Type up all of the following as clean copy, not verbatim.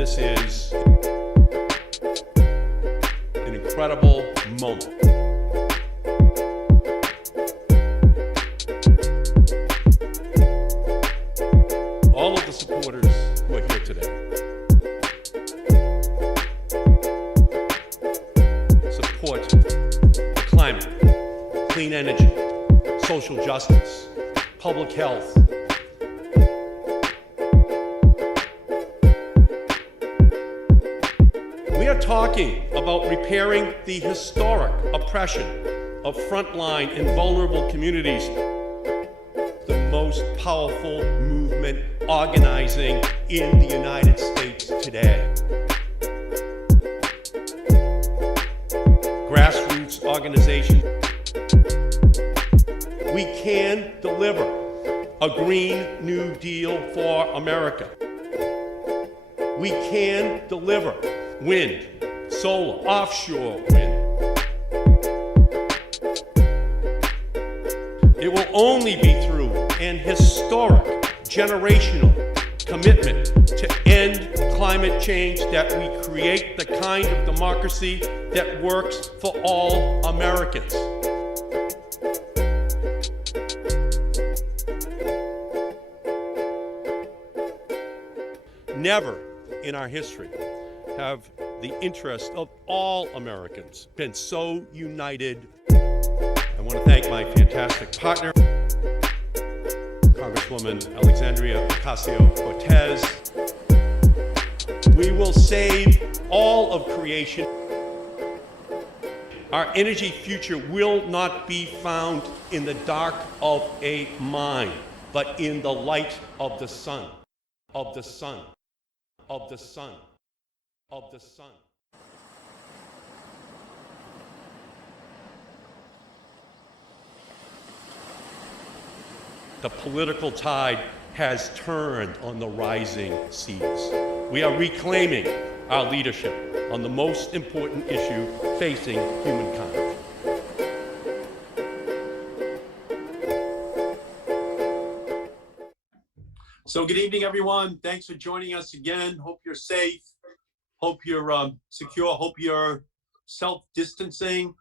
This is an incredible moment. All of the supporters who are here today support the climate, clean energy, social justice, public health. We are talking about repairing the historic oppression of frontline and vulnerable communities, the most powerful movement organizing in the United States today. Grassroots organization. We can deliver a Green New Deal for America. We can deliver wind, solar, offshore wind. It will only be through an historic, generational commitment to end climate change that we create the kind of democracy that works for all Americans. Never in our history have the interests of all Americans been so united. I want to thank my fantastic partner, Congresswoman Alexandria Ocasio-Cortez. We will save all of creation. Our energy future will not be found in the dark of a mine, but in the light of the sun, of the sun, of the sun, of the sun. The political tide has turned on the rising seas. We are reclaiming our leadership on the most important issue facing humankind. So good evening, everyone. Thanks for joining us again. Hope you're safe. Hope you're secure. Hope you're self-distancing.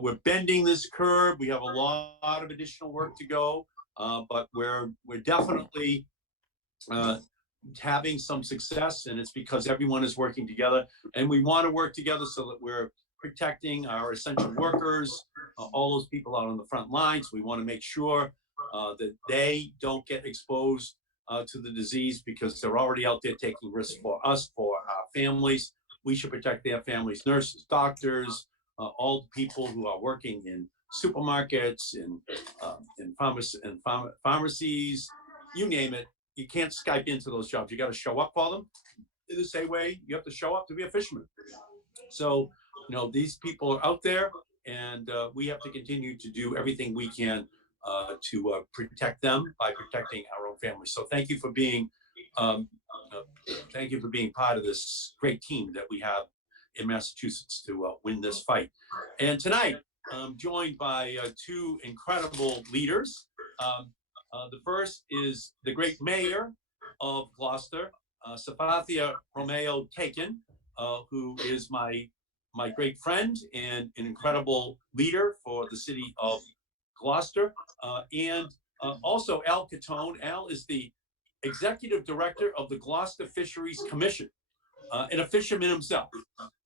We're bending this curve. We have a lot of additional work to go, but we're definitely having some success, and it's because everyone is working together. And we want to work together so that we're protecting our essential workers, all those people out on the front lines. We want to make sure that they don't get exposed to the disease, because they're already out there taking risks for us, for our families. We should protect their families, nurses, doctors, all the people who are working in supermarkets, in pharmacies, you name it. You can't Skype into those jobs. You got to show up for them. In the same way, you have to show up to be a fisherman. So, these people are out there, and we have to continue to do everything we can to protect them by protecting our own families. So thank you for being part of this great team that we have in Massachusetts to win this fight. And tonight, I'm joined by two incredible leaders. The first is the great mayor of Gloucester, Sefatia Romeo Theken, who is my great friend and an incredible leader for the city of Gloucester, and also Al Cottone. Al is the executive director of the Gloucester Fisheries Commission, and a fisherman himself.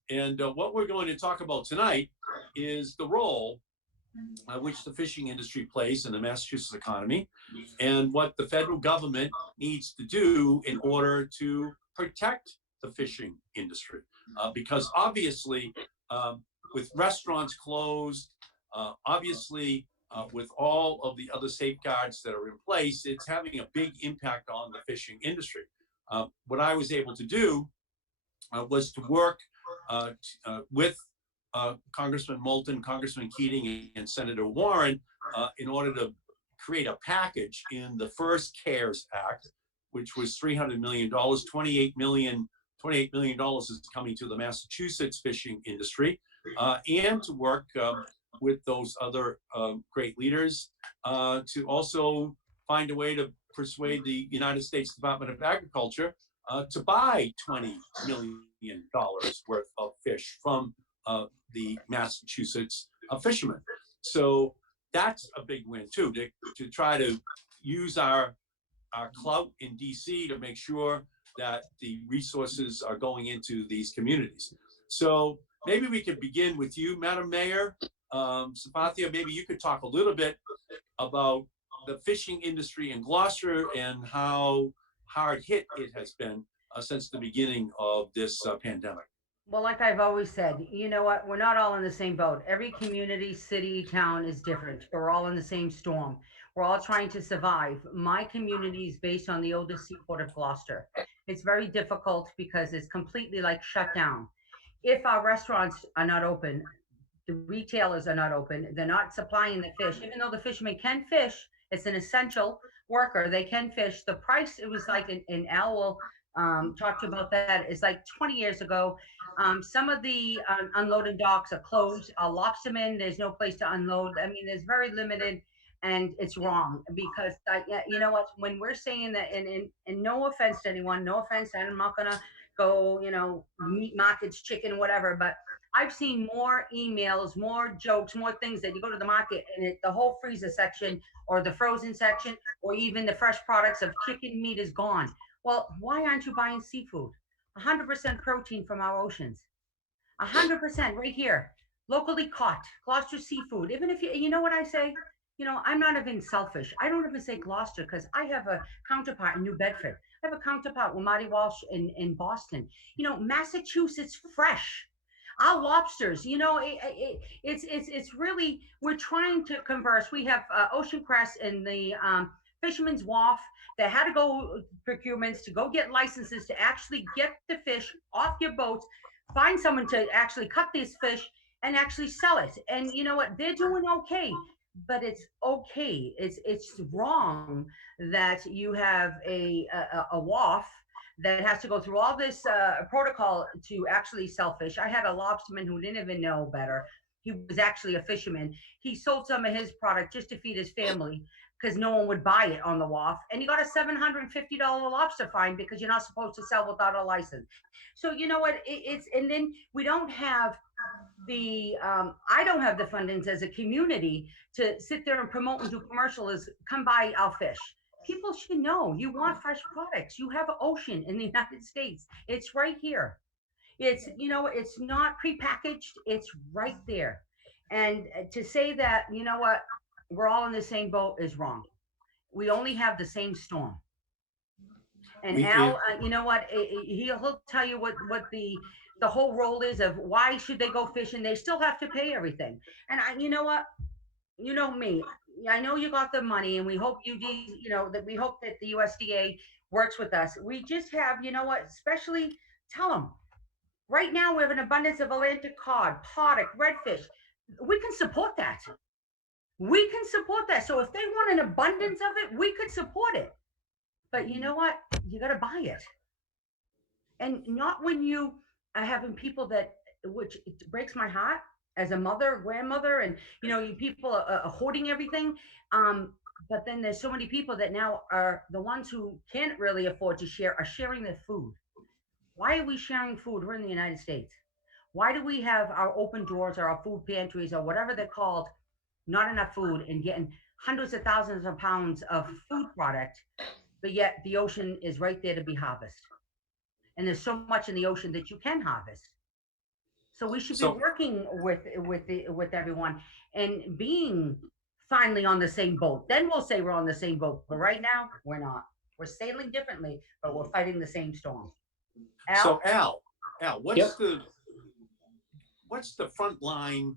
And what we're going to talk about tonight is the role which the fishing industry plays in the Massachusetts economy, and what the federal government needs to do in order to protect the fishing industry. Because obviously, with restaurants closed, obviously, with all of the other safeguards that are in place, it's having a big impact on the fishing industry. What I was able to do was to work with Congressman Moulton, Congressman Keating, and Senator Warren in order to create a package in the first CARES Act, which was $300 million. $28 million is coming to the Massachusetts fishing industry, and to work with those other great leaders to also find a way to persuade the United States Department of Agriculture to buy $20 million worth of fish from the Massachusetts fishermen. So that's a big win too, to try to use our clout in DC to make sure that the resources are going into these communities. So maybe we could begin with you, Madam Mayor. Sefatia, maybe you could talk a little bit about the fishing industry in Gloucester and how hard hit it has been since the beginning of this pandemic. Well, like I've always said, you know what? We're not all in the same boat. Every community, city, town is different. We're all in the same storm. We're all trying to survive. My community is based on the oldest seaport of Gloucester. It's very difficult because it's completely like shut down. If our restaurants are not open, the retailers are not open, they're not supplying the fish, even though the fishermen can fish, it's an essential worker, they can fish. The price, it was like an Al will talk to you about that, is like 20 years ago. Some of the unloading docks are closed. Lobstermen, there's no place to unload. I mean, there's very limited, and it's wrong because yeah, you know what? When we're saying that, and no offense to anyone, no offense, and I'm not gonna go, meat markets, chicken, whatever, but I've seen more emails, more jokes, more things that you go to the market and the whole freezer section or the frozen section or even the fresh products of chicken meat is gone. Well, why aren't you buying seafood? 100% protein from our oceans. 100% right here, locally caught, Gloucester seafood. Even if you know what I say? I'm not even selfish. I don't even say Gloucester because I have a counterpart in New Bedford. I have a counterpart with Marty Walsh in Boston. Massachusetts fresh. Our lobsters, it's really, we're trying to converse. We have Ocean Crest and the Fisherman's Wharf that had to go procurements to go get licenses to actually get the fish off your boats, find someone to actually cut these fish and actually sell it. And you know what? They're doing okay, but it's okay. It's wrong that you have a wharf that has to go through all this protocol to actually sell fish. I had a lobsterman who didn't even know better. He was actually a fisherman. He sold some of his product just to feed his family because no one would buy it on the wharf. And he got a $750 lobster fine because you're not supposed to sell without a license. So you know what? And then we don't have I don't have the fundings as a community to sit there and promote and do commercials. Come buy our fish. People should know you want fresh products. You have an ocean in the United States. It's right here. It's not prepackaged. It's right there. And to say that, what, we're all in the same boat is wrong. We only have the same storm. And We, Al, you know what? He'll tell you what the whole role is of why should they go fishing? They still have to pay everything. And you know what? You know me. I know you got the money, and we hope that we hope that the USDA works with us. We just have, you know what? Especially tell them right now we have an abundance of Atlantic cod, pollock, redfish. We can support that. We can support that. So if they want an abundance of it, we could support it. But you know what? You got to buy it. And not when you are having people that, which it breaks my heart as a mother, grandmother, and you people are hoarding everything. But then there's so many people that now are the ones who can't really afford to share are sharing their food. Why are we sharing food? We're in the United States. Why do we have our open doors or our food pantries or whatever they're called, not enough food and getting hundreds of thousands of pounds of food product, but yet the ocean is right there to be harvested? And there's so much in the ocean that you can harvest. So we should be so working with everyone and being finally on the same boat. Then we'll say we're on the same boat. But right now, we're not. We're sailing differently, but we're fighting the same storm. Al? so Al, Yep. what's the front line,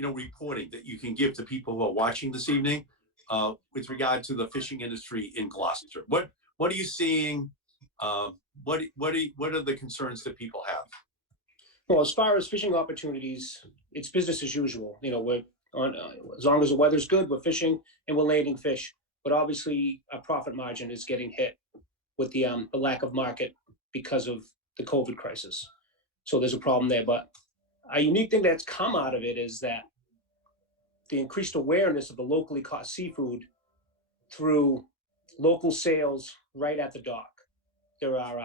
reporting that you can give to people who are watching this evening with regard to the fishing industry in Gloucester? What are you seeing? What are the concerns that people have? Well, as far as fishing opportunities, it's business as usual. We're on as long as the weather's good, we're fishing and we're landing fish. But obviously, our profit margin is getting hit with the lack of market because of the COVID crisis. So there's a problem there. But a unique thing that's come out of it is that the increased awareness of the locally caught seafood through local sales right at the dock. there are,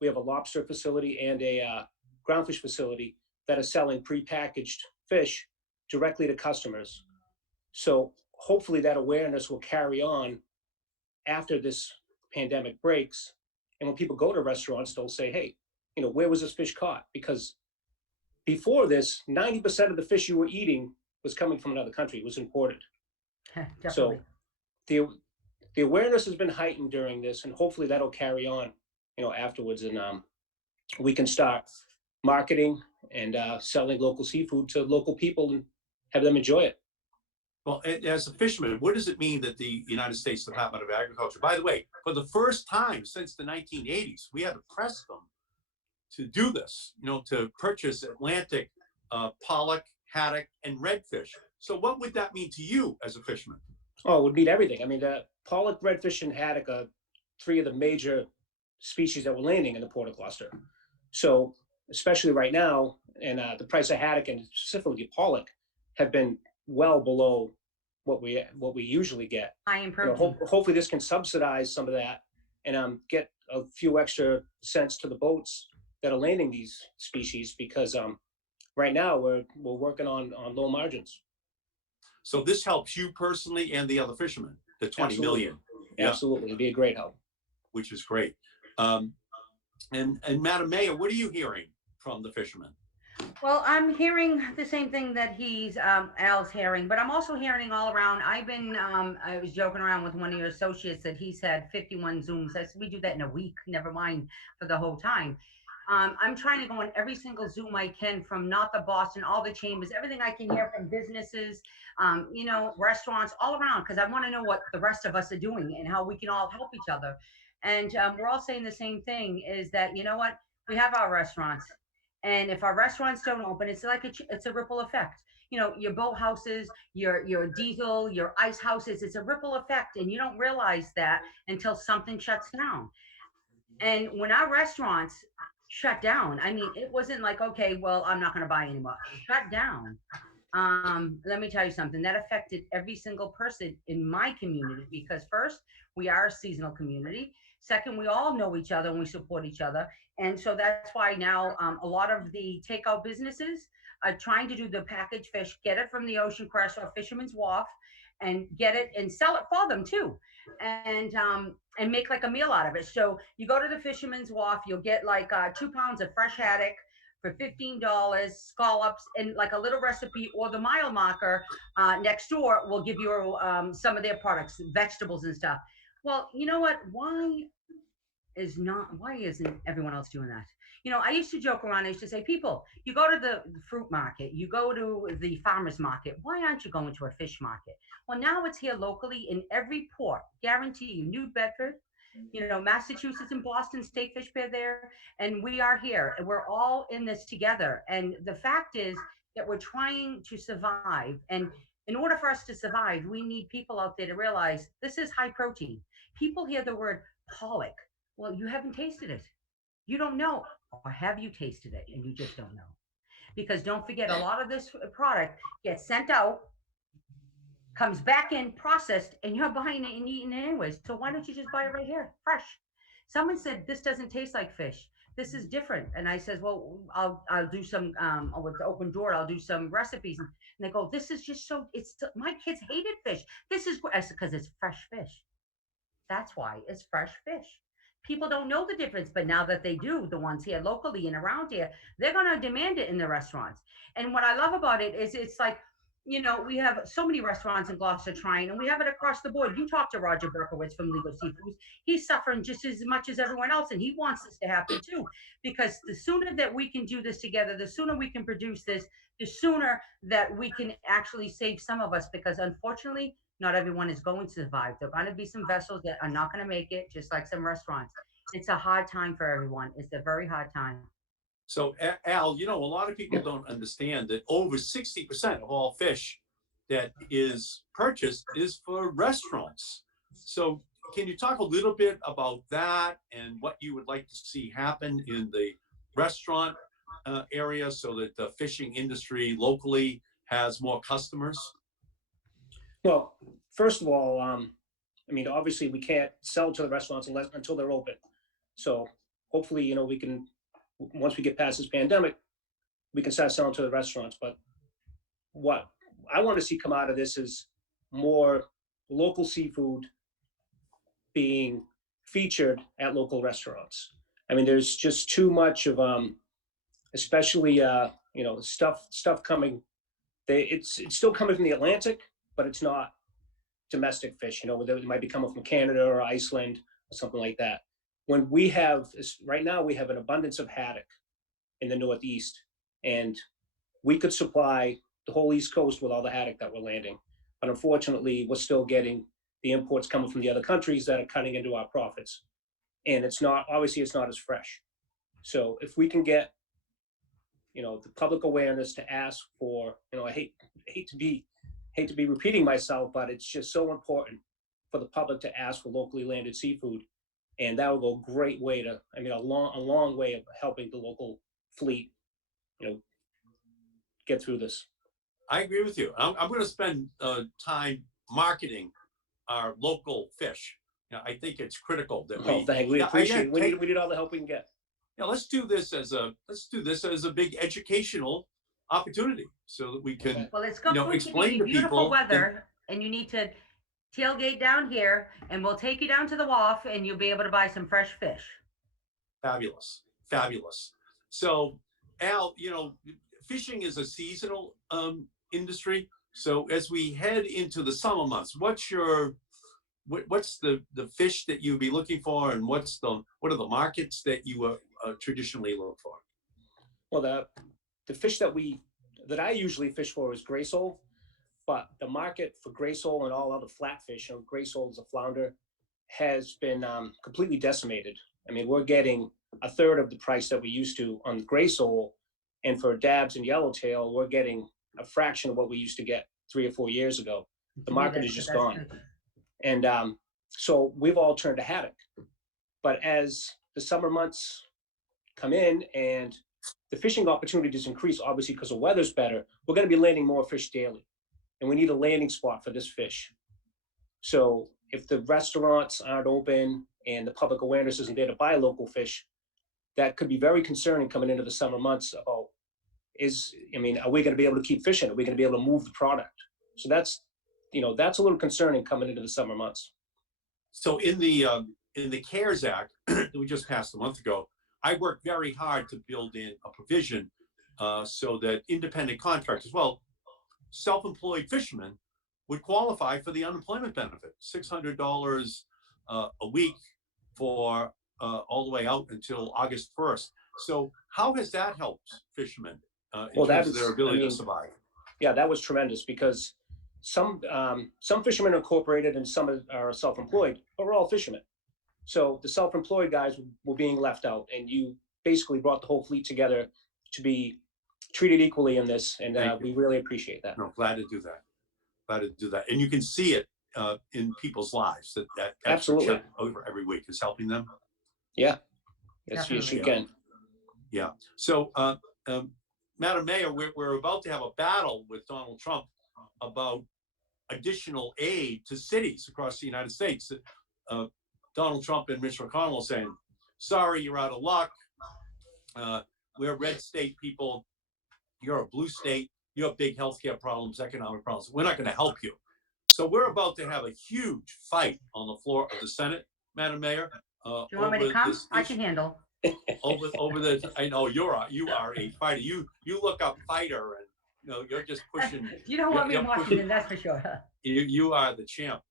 we have a lobster facility and a groundfish facility that are selling prepackaged fish directly to customers. So hopefully that awareness will carry on after this pandemic breaks. And when people go to restaurants, they'll say, hey, where was this fish caught? Because before this, 90% of the fish you were eating was coming from another country, was imported. Definitely. So the awareness has been heightened during this, and hopefully that'll carry on, afterwards, and we can start marketing and selling local seafood to local people and have them enjoy it. Well, as a fisherman, what does it mean that the United States Department of Agriculture, by the way, for the first time since the 1980s, we had to press them to do this, to purchase Atlantic pollock, haddock, and redfish. So what would that mean to you as a fisherman? Oh, it would mean everything. I mean, the pollock, redfish, and haddock are three of the major species that were landing in the Port of Gloucester. So, especially right now, and the price of haddock and specifically pollock have been well below what we usually get. High in protein. Hopefully, this can subsidize some of that and get a few extra cents to the boats that are landing these species, because right now we're working on low margins. So this helps you personally and the other fishermen, the 20 Absolutely. million. Absolutely, it'd be a great help. Which is great. And Madam Mayor, what are you hearing from the fishermen? Well, I'm hearing the same thing that Al's hearing, but I'm also hearing all around. I was joking around with one of your associates that he's had 51 Zooms. I said, we do that in a week, never mind for the whole time. I'm trying to go on every single Zoom I can, from North of Boston, all the chambers, everything I can hear from businesses, restaurants all around, because I want to know what the rest of us are doing and how we can all help each other. And we're all saying the same thing, is that, we have our restaurants. And if our restaurants don't open, it's like it's a ripple effect. Your boat houses, your diesel, your ice houses, it's a ripple effect. And you don't realize that until something shuts down. And when our restaurants shut down, I mean, it wasn't like, okay, well, I'm not going to buy anymore. Shut down. Let me tell you something that affected every single person in my community, because first, we are a seasonal community. Second, we all know each other and we support each other. And so that's why now a lot of the takeout businesses are trying to do the packaged fish, get it from the Ocean Crest or Fisherman's Wharf, and get it and sell it for them too. And make like a meal out of it. So you go to the Fisherman's Wharf, you'll get like 2 pounds of fresh haddock for $15, scallops, and like a little recipe, or the mile marker next door will give you some of their products, vegetables and stuff. Well, you know what? Why isn't everyone else doing that? I used to joke around. I used to say, people, you go to the fruit market, you go to the farmer's market. Why aren't you going to a fish market? Well, now it's here locally in every port. Guarantee you, New Bedford, Massachusetts and Boston State Fish Fair there. And we are here, and we're all in this together. And the fact is that we're trying to survive. And in order for us to survive, we need people out there to realize this is high protein. People hear the word pollock. Well, you haven't tasted it. You don't know. Or have you tasted it and you just don't know? Because don't forget, a lot of this product gets sent out, comes back in, processed, and you're buying it and eating it anyways. So why don't you just buy it right here, fresh? Someone said, this doesn't taste like fish. This is different. And I says, well, I'll do some, with the open door, I'll do some recipes. And they go, this is just my kids hated fish. This is because it's fresh fish. That's why it's fresh fish. People don't know the difference, but now that they do, the ones here locally and around here, they're going to demand it in the restaurants. And what I love about it is it's like, we have so many restaurants in Gloucester trying, and we have it across the board. You talk to Roger Berkowitz from Legal Seafoods. He's suffering just as much as everyone else, and he wants this to happen too. Because the sooner that we can do this together, the sooner we can produce this, the sooner that we can actually save some of us, because unfortunately, not everyone is going to survive. There are going to be some vessels that are not going to make it, just like some restaurants. It's a hard time for everyone. It's a very hard time. So, Al, a lot of people don't understand that over 60% of all fish that is purchased is for restaurants. So can you talk a little bit about that and what you would like to see happen in the restaurant area so that the fishing industry locally has more customers? Well, first of all, obviously we can't sell to the restaurants until they're open. So hopefully, you know, we can, once we get past this pandemic, we can start selling to the restaurants. But what I want to see come out of this is more local seafood being featured at local restaurants. I mean, there's just too much of especially you know, stuff coming. It's still coming from the Atlantic, but it's not domestic fish. You know, it might be coming from Canada or Iceland or something like that. When we have right now, we have an abundance of haddock in the Northeast, and we could supply the whole East Coast with all the haddock that we're landing. But unfortunately, we're still getting the imports coming from the other countries that are cutting into our profits. And it's not, obviously, it's not as fresh. So if we can get, you know, the public awareness to ask for, you know, I hate to be repeating myself, but it's just so important for the public to ask for locally landed seafood. And that will go a great way to, I mean, a long way of helping the local fleet, you know, get through this. I agree with you. I'm going to spend time marketing our local fish. You know, I think it's critical that we appreciate it. We need all the help we can get. Yeah, let's do this as a big educational opportunity so that we can, well, it's going you know, explain to to be beautiful people. weather, and you need to tailgate down here, and we'll take you down to the wharf, and you'll be able to buy some fresh fish. Fabulous, fabulous. So, Al, you know, fishing is a seasonal industry. So as we head into the summer months, what's the fish that you'd be looking for, and what are the markets that you traditionally look for? Well, the fish that I usually fish for is gray sole, but the market for gray sole and all other flatfish, and gray sole is a flounder, has been completely decimated. I mean, we're getting a third of the price that we used to on gray sole, and for dabs and yellowtail, we're getting a fraction of what we used to get 3 or 4 years ago. The market is just gone. And so we've all turned to haddock. But as the summer months come in and the fishing opportunities increase, obviously because the weather's better, we're going to be landing more fish daily. And we need a landing spot for this fish. So if the restaurants aren't open and the public awareness isn't there to buy local fish, that could be very concerning coming into the summer months about, are we going to be able to keep fishing? Are we going to be able to move the product? So that's a little concerning coming into the summer months. So in the CARES Act that we just passed a month ago, I worked very hard to build in a provision so that independent contractors, well, self-employed fishermen would qualify for the unemployment benefit, $600 a week for all the way out until August 1st. So how has that helped fishermen in terms of their ability to survive? Yeah, that was tremendous, because some fishermen are incorporated and some are self-employed, but we're all fishermen. So the self-employed guys were being left out, and you basically brought the whole fleet together to be treated equally in this, and we really appreciate that. No, glad to do that. Glad to do that. And you can see it in people's lives that absolutely over every week is helping them. Yeah, yes, you can. Yeah. So, Madam Mayor, we're about to have a battle with Donald Trump about additional aid to cities across the United States. Donald Trump and Mitch McConnell saying, sorry, you're out of luck. We're red state people. You're a blue state. You have big healthcare problems, economic problems. We're not going to help you. So we're about to have a huge fight on the floor of the Senate, Madam Mayor. Do you want me to come? I can handle. I know you are a fighter. You look up fighter, and you're just pushing. You don't want me in Washington, that's for sure. You are the champ.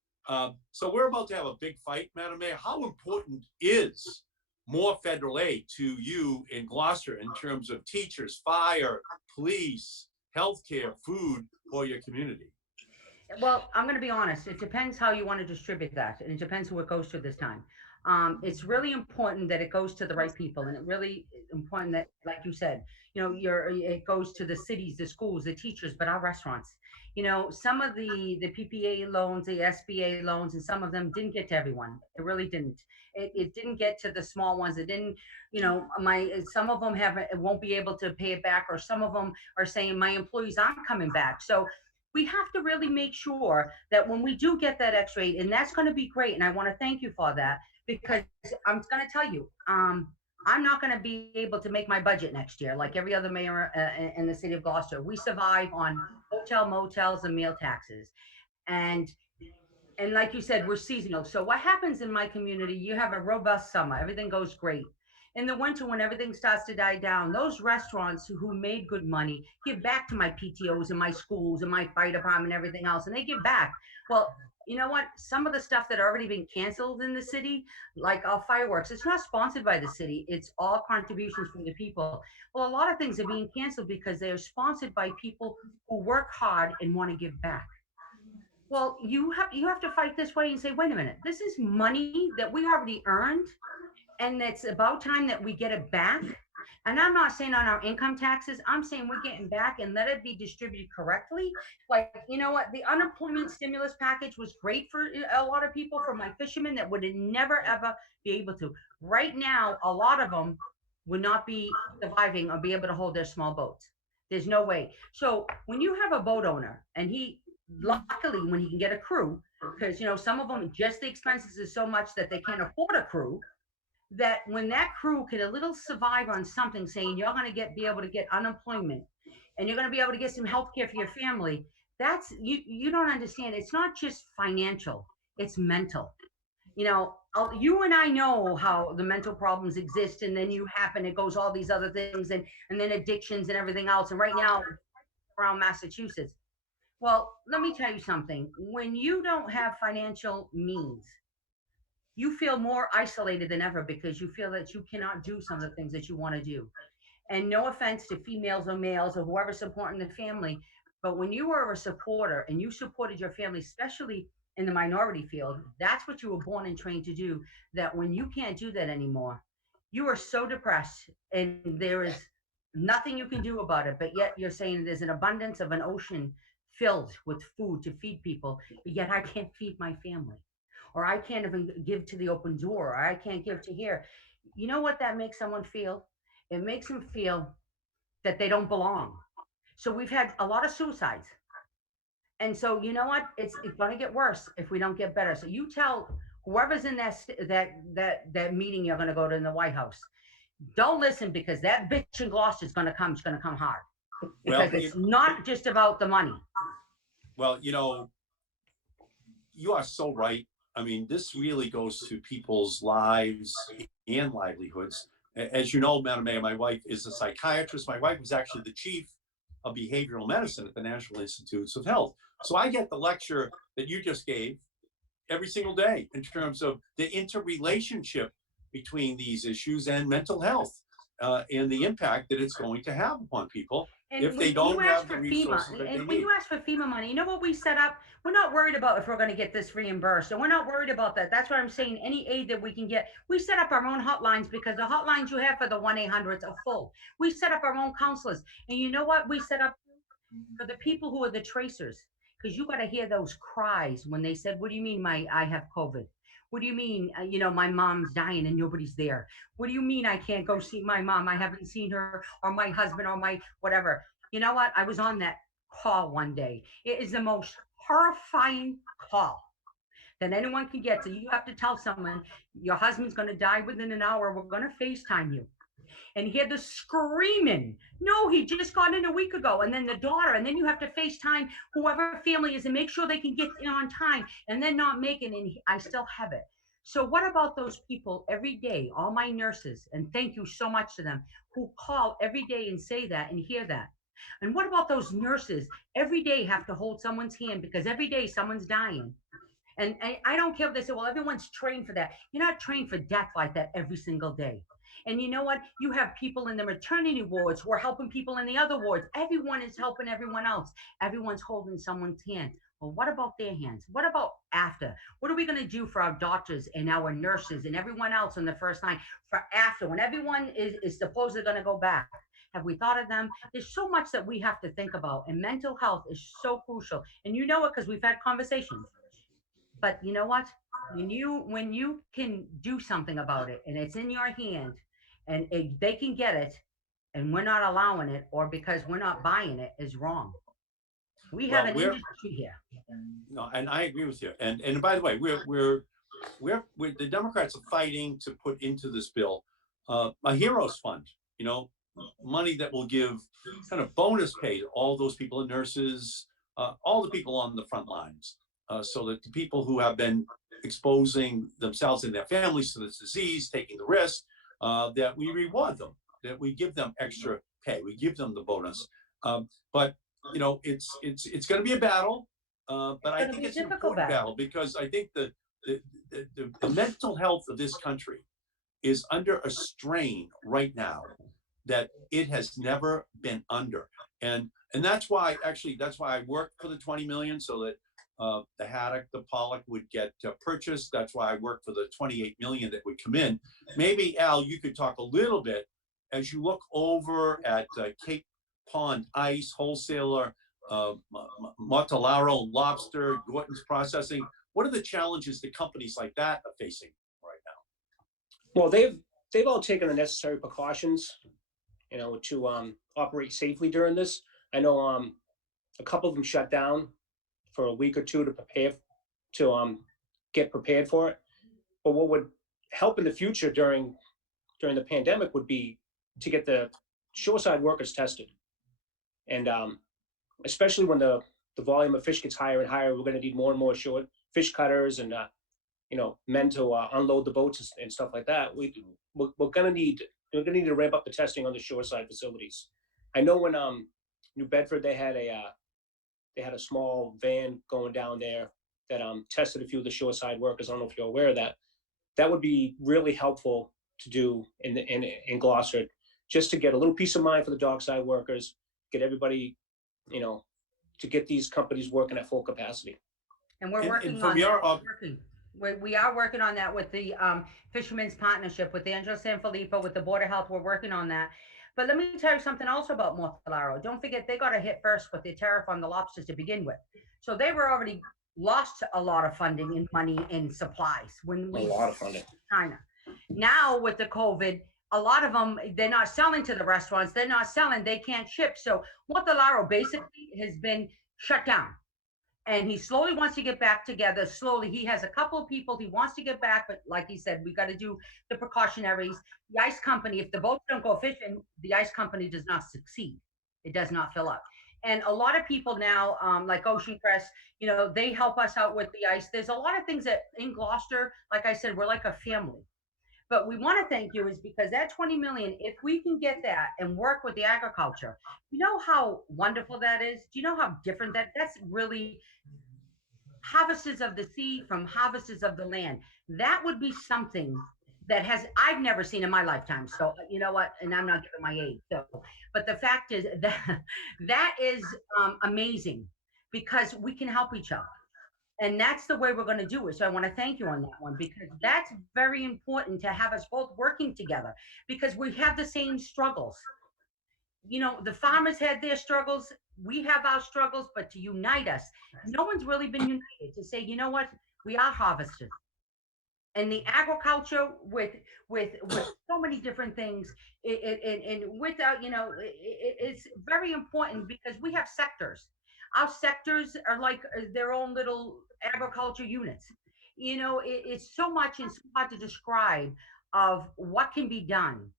So we're about to have a big fight, Madam Mayor. How important is more federal aid to you in Gloucester in terms of teachers, fire, police, healthcare, food for your community? Well, I'm going to be honest. It depends how you want to distribute that, and it depends who it goes to this time. It's really important that it goes to the right people, and it really important that, like you said, it goes to the cities, the schools, the teachers, but our restaurants. Some of the PPA loans, the SBA loans, and some of them didn't get to everyone. It really didn't. It didn't get to the small ones. It didn't. Some of them won't be able to pay it back, or some of them are saying my employees aren't coming back. So we have to really make sure that when we do get that extra aid, and that's going to be great, and I want to thank you for that, because I'm going to tell you, I'm not going to be able to make my budget next year like every other mayor in the city of Gloucester. We survive on hotel, motels, and meal taxes. And and like you said, we're seasonal. So what happens in my community, you have a robust summer, everything goes great. In the winter, when everything starts to die down, those restaurants who made good money give back to my PTOs and my schools and my fire department and everything else, and they give back. Well, you know what? Some of the stuff that already been canceled in the city, like our fireworks, it's not sponsored by the city. It's all contributions from the people. Well, a lot of things are being canceled because they are sponsored by people who work hard and want to give back. Well, you have to fight this way and say, wait a minute, this is money that we already earned, and it's about time that we get it back. And I'm not saying on our income taxes, I'm saying we're getting back and let it be distributed correctly. Like, you know what? The unemployment stimulus package was great for a lot of people, for my fishermen that would never ever be able to. Right now, a lot of them would not be surviving or be able to hold their small boats. There's no way. So when you have a boat owner and he, luckily, when he can get a crew, because some of them, just the expenses is so much that they can't afford a crew, that when that crew can a little survive on something, saying you're going to be able to get unemployment and you're going to be able to get some health care for your family, that's you don't understand. It's not just financial, it's mental. You and I know how the mental problems exist, and then you happen, it goes all these other things, and then addictions and everything else. And right now around Massachusetts, well, let me tell you something. When you don't have financial means, you feel more isolated than ever because you feel that you cannot do some of the things that you want to do. And no offense to females or males or whoever's supporting the family, but when you were a supporter and you supported your family, especially in the minority field, that's what you were born and trained to do. That when you can't do that anymore, you are so depressed and there is nothing you can do about it. But yet you're saying there's an abundance of an ocean filled with food to feed people, but yet I can't feed my family, or I can't even give to the open door, or I can't give to here. You know what that makes someone feel? It makes them feel that they don't belong. So we've had a lot of suicides. And so you know what? It's going to get worse if we don't get better. So you tell whoever's in that meeting you're going to go to in the White House, don't listen, because that bitch in Gloucester is going to come. It's going to come hard, Well, because it's not just about the money. well, you are so right. I mean, this really goes to people's lives and livelihoods. As you know, Madam Mayor, my wife is a psychiatrist. My wife was actually the chief of behavioral medicine at the National Institutes of Health. So I get the lecture that you just gave every single day in terms of the interrelationship between these issues and mental health, and the impact that it's going to have upon people if they don't have the resources that they when need. you ask for FEMA money, you know what we set up? We're not worried about if we're going to get this reimbursed, and we're not worried about that. That's what I'm saying. Any aid that we can get, we set up our own hotlines, because the hotlines you have for the 1-800s are full. We set up our own counselors, and you know what? We set up for the people who are the tracers, because you got to hear those cries when they said, "What do you mean, I have COVID? What do you mean, my mom's dying and nobody's there? What do you mean I can't go see my mom? I haven't seen her, or my husband, or my whatever." You know what? I was on that call one day. It is the most horrifying call that anyone can get. So you have to tell someone your husband's going to die within an hour. We're going to FaceTime you, and hear the screaming. No, he just got in a week ago. And then the daughter, and then you have to FaceTime whoever family is and make sure they can get in on time, and then not make it. And I still have it. So what about those people every day, all my nurses, and thank you so much to them, who call every day and say that and hear that? And what about those nurses every day have to hold someone's hand because every day someone's dying? And I don't care if they say, well, everyone's trained for that. You're not trained for death like that every single day. And you know what? You have people in the maternity wards who are helping people in the other wards. Everyone is helping everyone else. Everyone's holding someone's hand. Well, what about their hands? What about after? What are we going to do for our doctors and our nurses and everyone else on the first line for after, when everyone is supposedly going to go back? Have we thought of them? There's so much that we have to think about, and mental health is so crucial. And you know it because we've had conversations. But you know what? When you can do something about it and it's in your hand, and they can get it, and we're not allowing it, or because we're not buying it, is wrong. We have Well, an industry here. no, and I agree with you. And by the way, we're the Democrats are fighting to put into this bill a heroes fund, money that will give kind of bonus pay to all those people, and nurses, all the people on the front lines, so that the people who have been exposing themselves and their families to this disease, taking the risk, that we reward them, that we give them extra pay, we give them the bonus. But it's going to be a battle, but I think it's an important battle, because I think the mental health of this country is under a strain right now that it has never been under. And that's why I worked for the 20 million, so that the haddock, the pollock would get purchased. That's why I worked for the 28 million that would come in. Maybe, Al, you could talk a little bit as you look over at Cape Pond Ice, wholesaler, Mortellaro Lobster, Gorton's Processing. What are the challenges that companies like that are facing right now? Well, they've all taken the necessary precautions, to operate safely during this. I know a couple of them shut down for a week or two to get prepared for it. But what would help in the future during the pandemic would be to get the shoreside workers tested, and especially when the volume of fish gets higher and higher, we're going to need more and more shore fish cutters and men to unload the boats and stuff like that. We're going to need to ramp up the testing on the shoreside facilities. I know when New Bedford, they had a small van going down there that tested a few of the shoreside workers. I don't know if you're aware of that. That would be really helpful to do in Gloucester, just to get a little peace of mind for the dockside workers, get everybody, to get these companies working at full capacity. And we're working on that. We are working on that with the Fishermen's Partnership, with Angelo Sanfilippo, with the Board of Health. We're working on that. But let me tell you something also about Mortellaro. Don't forget, they got a hit first with the tariff on the lobsters to begin with. So they were already lost a lot of funding and money in supplies when we a lot of funding. China. Now with the COVID, a lot of them, they're not selling to the restaurants. They're not selling. They can't ship. So Mortellaro basically has been shut down. And he slowly wants to get back together. Slowly, he has a couple of people he wants to get back, but like he said, we got to do the precautionaries. The ice company, if the boats don't go fishing, the ice company does not succeed. It does not fill up. And a lot of people now, like Ocean Crest, they help us out with the ice. There's a lot of things that in Gloucester, like I said, we're like a family. But we want to thank you is because that 20 million, if we can get that and work with the agriculture, you know how wonderful that is? Do you know how different that's really harvesters of the sea from harvesters of the land? That would be something that I've never seen in my lifetime. So you know what? And I'm not giving my age. So, but the fact is that is amazing, because we can help each other. And that's the way we're going to do it. So I want to thank you on that one, because that's very important to have us both working together, because we have the same struggles. The farmers had their struggles. We have our struggles, but to unite us, no one's really been united to say, you know what, we are harvesters. And the agriculture with so many different things, and without, it's very important, because we have sectors. Our sectors are like their own little agriculture units. It's so much and so hard to describe of what can be done,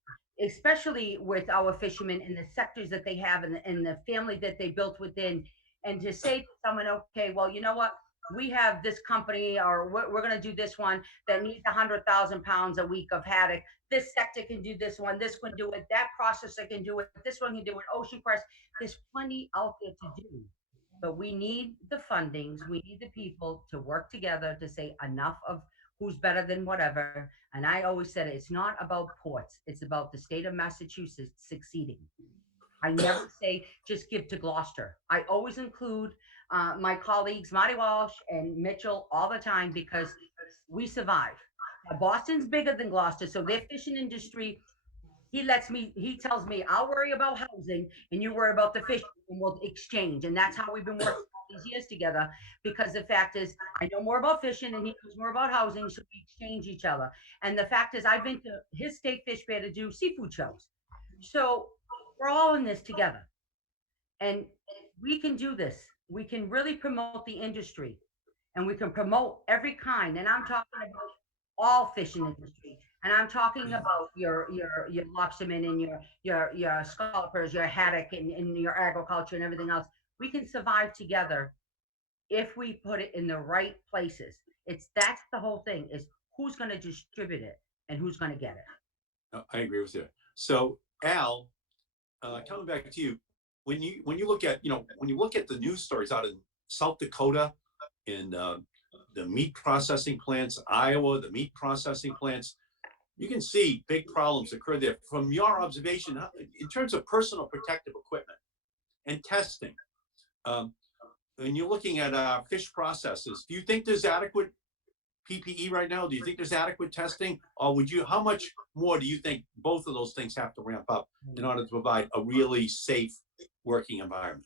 especially with our fishermen and the sectors that they have, and the family that they built within. And to say to someone, okay, well, you know what? We have this company, or we're going to do this one that needs 100,000 pounds a week of haddock. This sector can do this one. This can do it. That processor can do it. This one can do it. Ocean Crest. There's plenty out there to do. But we need the fundings. We need the people to work together to say enough of who's better than whatever. And I always said it's not about ports. It's about the state of Massachusetts succeeding. I never say just give to Gloucester. I always include my colleagues, Marty Walsh and Mitchell, all the time, because we survive. Boston's bigger than Gloucester, so their fishing industry, he tells me, I'll worry about housing and you worry about the fishing, and we'll exchange. And that's how we've been working all these years together, because the fact is, I know more about fishing and he knows more about housing, so we exchange each other. And the fact is, I've been to his state fish fair to do seafood shows. So we're all in this together. And we can do this. We can really promote the industry. and we can promote every kind. And I'm talking about all fishing industry. And I'm talking about your lobstermen and your scalpers, your haddock and your agriculture and everything else. We can survive together if we put it in the right places. That's the whole thing is who's going to distribute it and who's going to get it. I agree with you. So Al, coming back to you, when you look at when you look at the news stories out in South Dakota, in the meat processing plants, Iowa, the meat processing plants, you can see big problems occur there. From your observation, in terms of personal protective equipment and testing, when you're looking at fish processes, do you think there's adequate PPE right now? Do you think there's adequate testing, or how much more do you think both of those things have to ramp up in order to provide a really safe working environment?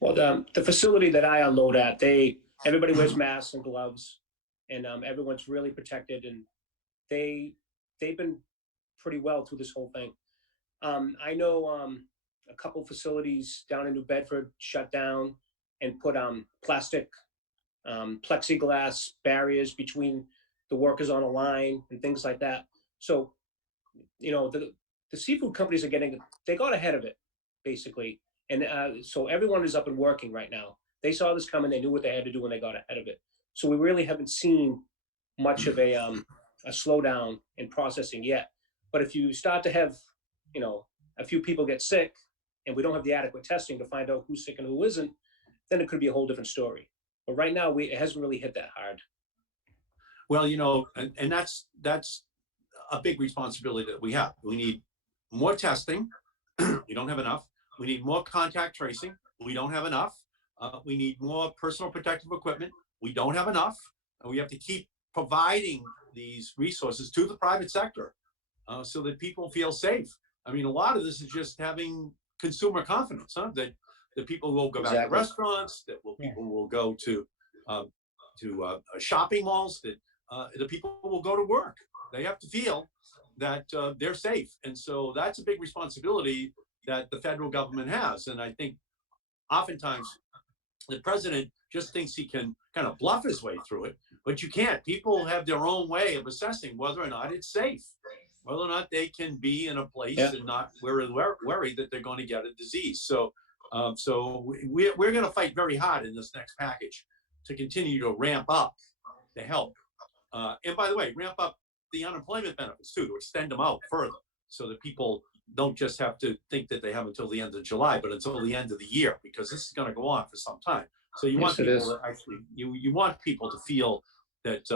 Well, the facility that I unload at, everybody wears masks and gloves, and everyone's really protected, and they've been pretty well through this whole thing. I know a couple facilities down in New Bedford shut down and put plastic plexiglass barriers between the workers on a line and things like that. So, the seafood companies they got ahead of it, basically. And so everyone is up and working right now. They saw this coming, they knew what they had to do, and they got ahead of it. So we really haven't seen much of a slowdown in processing yet. But if you start to have, a few people get sick and we don't have the adequate testing to find out who's sick and who isn't, then it could be a whole different story. But right now, it hasn't really hit that hard. Well, and that's a big responsibility that we have. We need more testing. We don't have enough. We need more contact tracing. We don't have enough. We need more personal protective equipment. We don't have enough. And we have to keep providing these resources to the private sector so that people feel safe. I mean, a lot of this is just having consumer confidence, that people will go back to restaurants, people will go to shopping malls, that the people will go to work. They have to feel that they're safe. And so that's a big responsibility that the federal government has. And I think oftentimes the president just thinks he can kind of bluff his way through it, but you can't. People have their own way of assessing whether or not it's safe, whether or not they can be in a place and not worry that they're going to get a disease. So we're going to fight very hard in this next package to continue to ramp up the help. And by the way, ramp up the unemployment benefits too, to extend them out further so that people don't just have to think that they have until the end of July, but until the end of the year, because this is going to go on for some time. So you want people to actually, you want people to feel that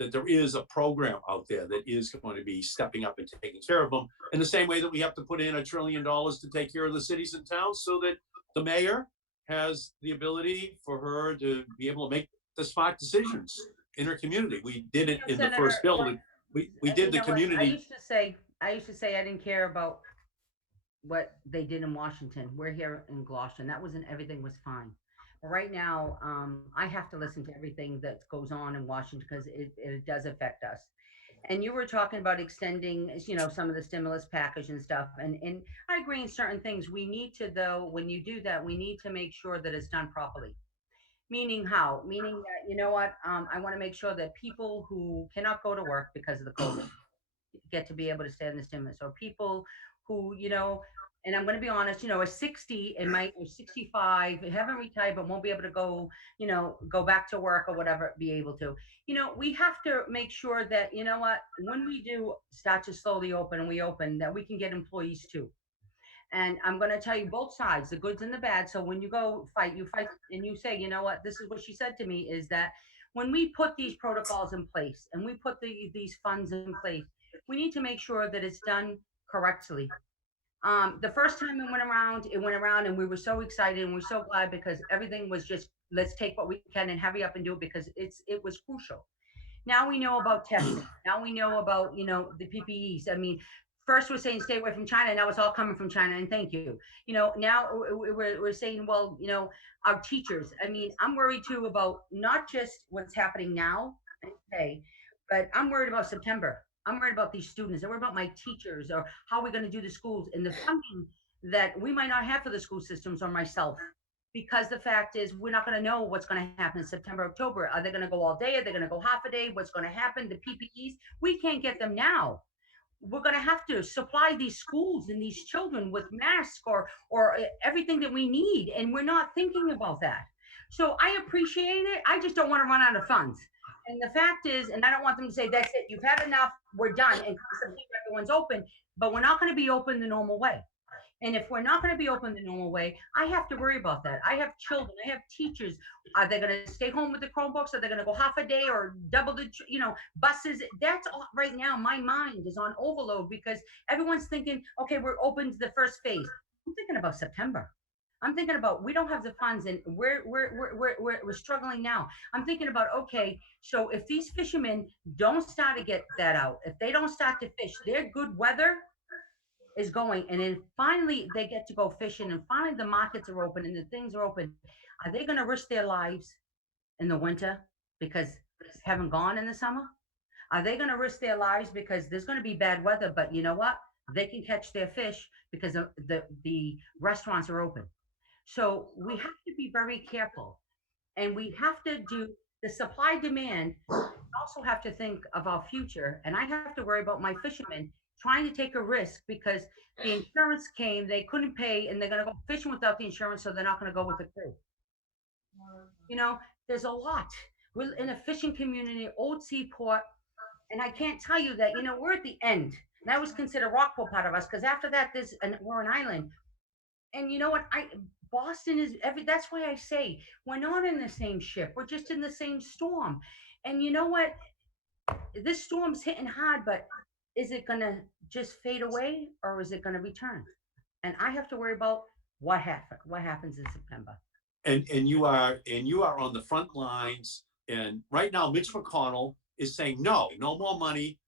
that there is a program out there that is going to be stepping up and taking care of them in the same way that we have to put in $1 trillion to take care of the cities and towns, so that the mayor has the ability for her to be able to make the smart decisions in her community. We did it in the first bill. We did the community. I used to say I didn't care about what they did in Washington. We're here in Gloucester, and everything was fine. But right now, I have to listen to everything that goes on in Washington because it does affect us. And you were talking about extending, some of the stimulus package and stuff. And I agree in certain things. We need to, though, when you do that, we need to make sure that it's done properly. Meaning how? Meaning that, I want to make sure that people who cannot go to work because of the COVID get to be able to stay on the stimulus, or people who, and I'm going to be honest, are 60 and or 65, haven't retired, but won't be able to go, go back to work or whatever, be able to, we have to make sure that, when we do start to slowly open and we open, that we can get employees too. And I'm going to tell you both sides, the goods and the bad. So when you go fight, and you say, this is what she said to me, is that when we put these protocols in place and we put these funds in place, we need to make sure that it's done correctly. The first time it went around and we were so excited and we're so glad because everything was just, let's take what we can and hurry up and do it because it was crucial. Now we know about testing. Now we know about, the PPEs. I mean, first we're saying stay away from China. Now it's all coming from China. And thank you. Now we're saying, well, our teachers. I mean, I'm worried too about not just what's happening now, okay, but I'm worried about September. I'm worried about these students. I'm worried about my teachers, or how we're going to do the schools and the funding that we might not have for the school systems, or myself. because the fact is we're not going to know what's going to happen in September, October. Are they going to go all day? Are they going to go half a day? What's going to happen? The PPEs, we can't get them now. We're going to have to supply these schools and these children with masks or everything that we need, and we're not thinking about that. So I appreciate it. I just don't want to run out of funds. And the fact is, and I don't want them to say, that's it, you've had enough, we're done, and everyone's open, but we're not going to be open the normal way. And if we're not going to be open the normal way, I have to worry about that. I have children, I have teachers. Are they going to stay home with the Chromebooks? Are they going to go half a day or double the, buses? That's all right now. My mind is on overload because everyone's thinking, okay, we're open to the first phase. I'm thinking about September. I'm thinking about we don't have the funds and we're struggling now. I'm thinking about, okay, so if these fishermen don't start to get that out, if they don't start to fish, their good weather is going, and then finally they get to go fishing, and finally the markets are open and the things are open. Are they going to risk their lives in the winter because they haven't gone in the summer? Are they going to risk their lives because there's going to be bad weather, but you know what? They can catch their fish because the restaurants are open. So we have to be very careful, and we have to do the supply demand. We also have to think of our future, and I have to worry about my fishermen trying to take a risk because the insurance came, they couldn't pay, and they're going to go fishing without the insurance, so they're not going to go with the crew. There's a lot. We're in a fishing community, old seaport, and I can't tell you that, we're at the end. And that was considered Rockport part of us because after that, we're an island. And you know what? Boston is that's why I say we're not in the same ship. We're just in the same storm. And you know what? This storm's hitting hard, but is it gonna just fade away or is it gonna return? And I have to worry about what happens in September. And you are on the front lines. And right now, Mitch McConnell is saying no more money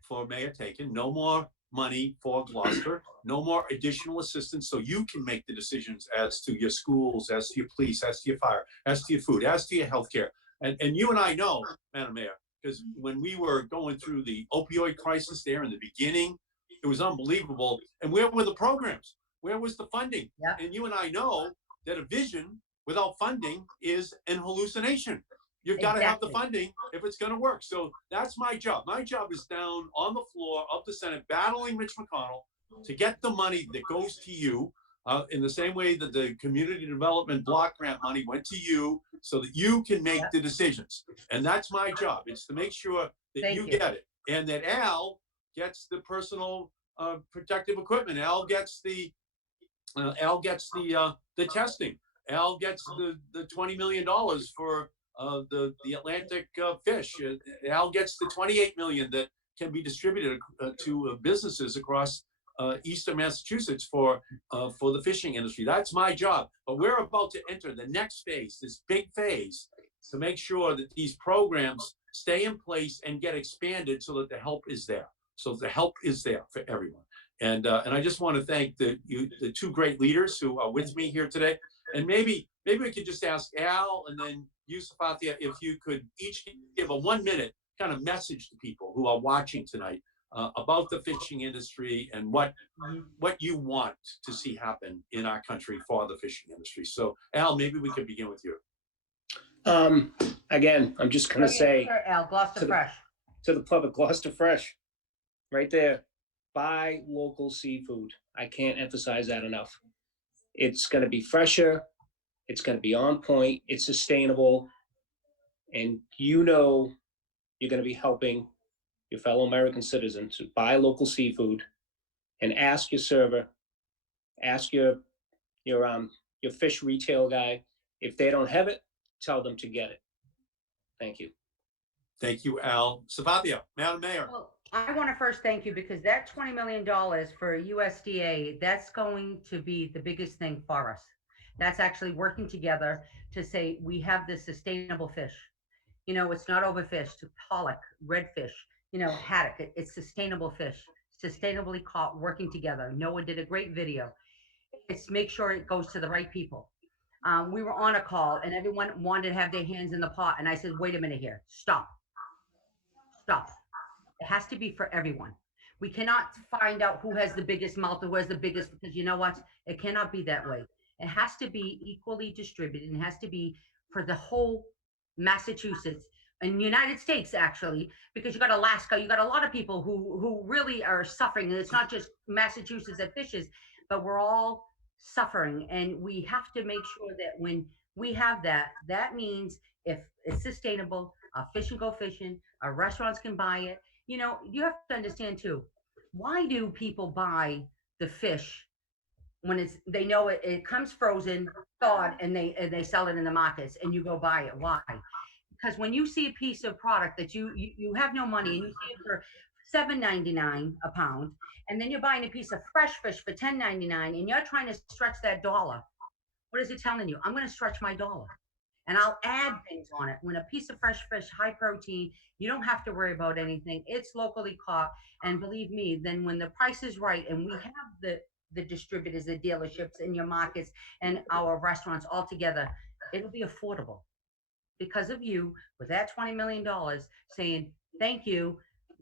for Mayor Theken, no more money for Gloucester, no more additional assistance, so you can make the decisions as to your schools, as to your police, as to your fire, as to your food, as to your healthcare. And you and I know, Madam Mayor, because when we were going through the opioid crisis there in the beginning, it was unbelievable. And where were the programs? Where was the funding? Yeah. And you and I know that a vision without funding is an hallucination. You've got to have the funding if it's going to work. So that's my job. My job is down on the floor of the Senate, battling Mitch McConnell to get the money that goes to you in the same way that the community development block grant money went to you so that you can make the decisions. And that's my job. It's to make sure that you get it and that Al gets the personal protective equipment. Al gets the testing. Al gets the $20 million for the Atlantic fish. Al gets the 28 million that can be distributed to businesses across eastern Massachusetts for the fishing industry. That's my job. But we're about to enter the next phase, this big phase, to make sure that these programs stay in place and get expanded so that the help is there. So the help is there for everyone. And I just want to thank the two great leaders who are with me here today. And maybe we could just ask Al and then you, Sefatia, if you could each give a 1 minute kind of message to people who are watching tonight about the fishing industry and what you want to see happen in our country for the fishing industry. So Al, maybe we could begin with you. Again, I'm just going to say, Al, Gloucester Fresh. To the public, Gloucester Fresh, right there. Buy local seafood. I can't emphasize that enough. It's going to be fresher. It's going to be on point. It's sustainable. And you're going to be helping your fellow American citizens to buy local seafood and ask your server, ask your fish retail guy. If they don't have it, tell them to get it. Thank you. Thank you, Al. Sefatia, Madam Mayor. Well, I want to first thank you because that $20 million for USDA, that's going to be the biggest thing for us. That's actually working together to say we have this sustainable fish. It's not overfished, pollock, redfish, haddock. It's sustainable fish, sustainably caught, working together. Noah did a great video. It's make sure it goes to the right people. We were on a call and everyone wanted to have their hands in the pot. And I said, wait a minute here, stop. It has to be for everyone. We cannot find out who has the biggest mouth or who has the biggest, because you know what? It cannot be that way. It has to be equally distributed and has to be for the whole Massachusetts and United States, actually, because you got Alaska, you got a lot of people who really are suffering. And it's not just Massachusetts that fishes, but we're all suffering. And we have to make sure that when we have that, that means if it's sustainable, fish and go fishing, our restaurants can buy it. You know, you have to understand too, why do people buy the fish when it's they know it comes frozen, thawed, and they sell it in the markets and you go buy it? Why? Because when you see a piece of product that you have no money and you see it for $7.99 a pound, and then you're buying a piece of fresh fish for $10.99, and you're trying to stretch that dollar, what is it telling you? I'm going to stretch my dollar and I'll add things on it. When a piece of fresh fish, high protein, you don't have to worry about anything. It's locally caught. And believe me, then when the price is right and we have the distributors, the dealerships in your markets and our restaurants all together, it'll be affordable because of you with that $20 million saying, thank you,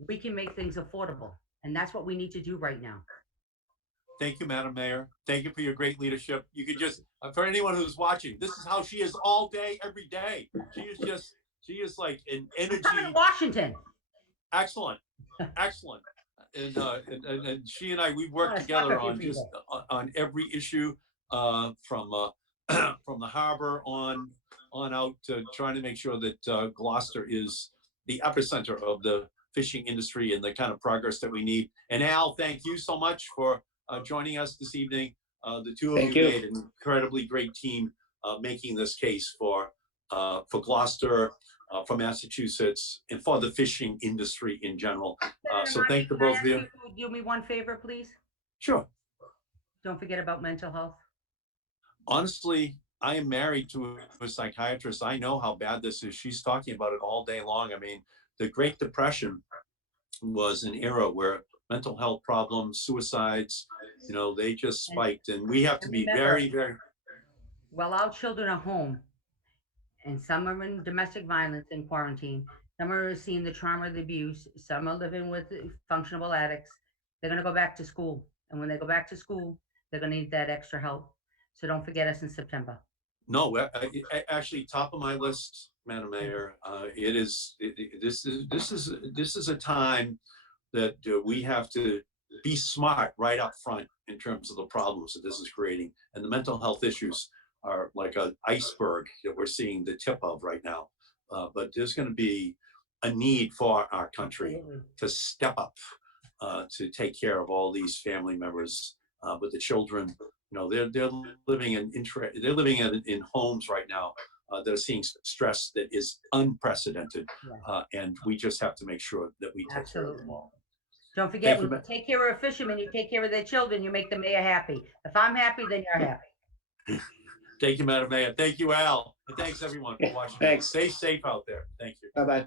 we can make things affordable. And that's what we need to do right now. Thank you, Madam Mayor. Thank you for your great leadership. You could just, for anyone who's watching, this is how she is all day, every day. She is like an energy. I'm coming to Washington. Excellent, excellent. And she and I, we've worked together on just on every issue from from the harbor on out to trying to make sure that Gloucester is the epicenter of the fishing industry and the kind of progress that we need. And Al, thank you so much for joining us this evening. The two of you made an incredibly great team making this case for Gloucester, for Massachusetts, and for the fishing industry in general. So thank the both of you. Do me one favor, please. Sure. Don't forget about mental health. Honestly, I am married to a psychiatrist. I know how bad this is. She's talking about it all day long. I mean, the Great Depression was an era where mental health problems, suicides, you know, they just spiked. And we have to be very, very. Well, our children are home, and some are in domestic violence in quarantine. Some are seeing the trauma, the abuse. Some are living with functional addicts. They're going to go back to school. And when they go back to school, they're going to need that extra help. So don't forget us in September. No, actually, top of my list, Madam Mayor. This is a time that we have to be smart right up front in terms of the problems that this is creating, and the mental health issues are like an iceberg that we're seeing the tip of right now. But there's going to be a need for our country to step up to take care of all these family members. But the children, you know, they're living in homes right now that are seeing stress that is unprecedented, and we just have to make sure that we take care of them all. Don't forget, when you take care of a fisherman, you take care of their children, you make the mayor happy. If I'm happy, then you're happy. Thank you, Madam Mayor. Thank you, Al. And thanks, everyone, for watching. Thanks. Stay safe out there. Thank you. Bye-bye.